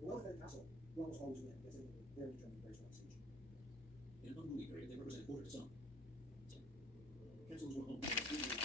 The well-defended castle will almost always win against anything with very determined, very strong siege. In an unruly period, they represent quarter to some. Castles were home to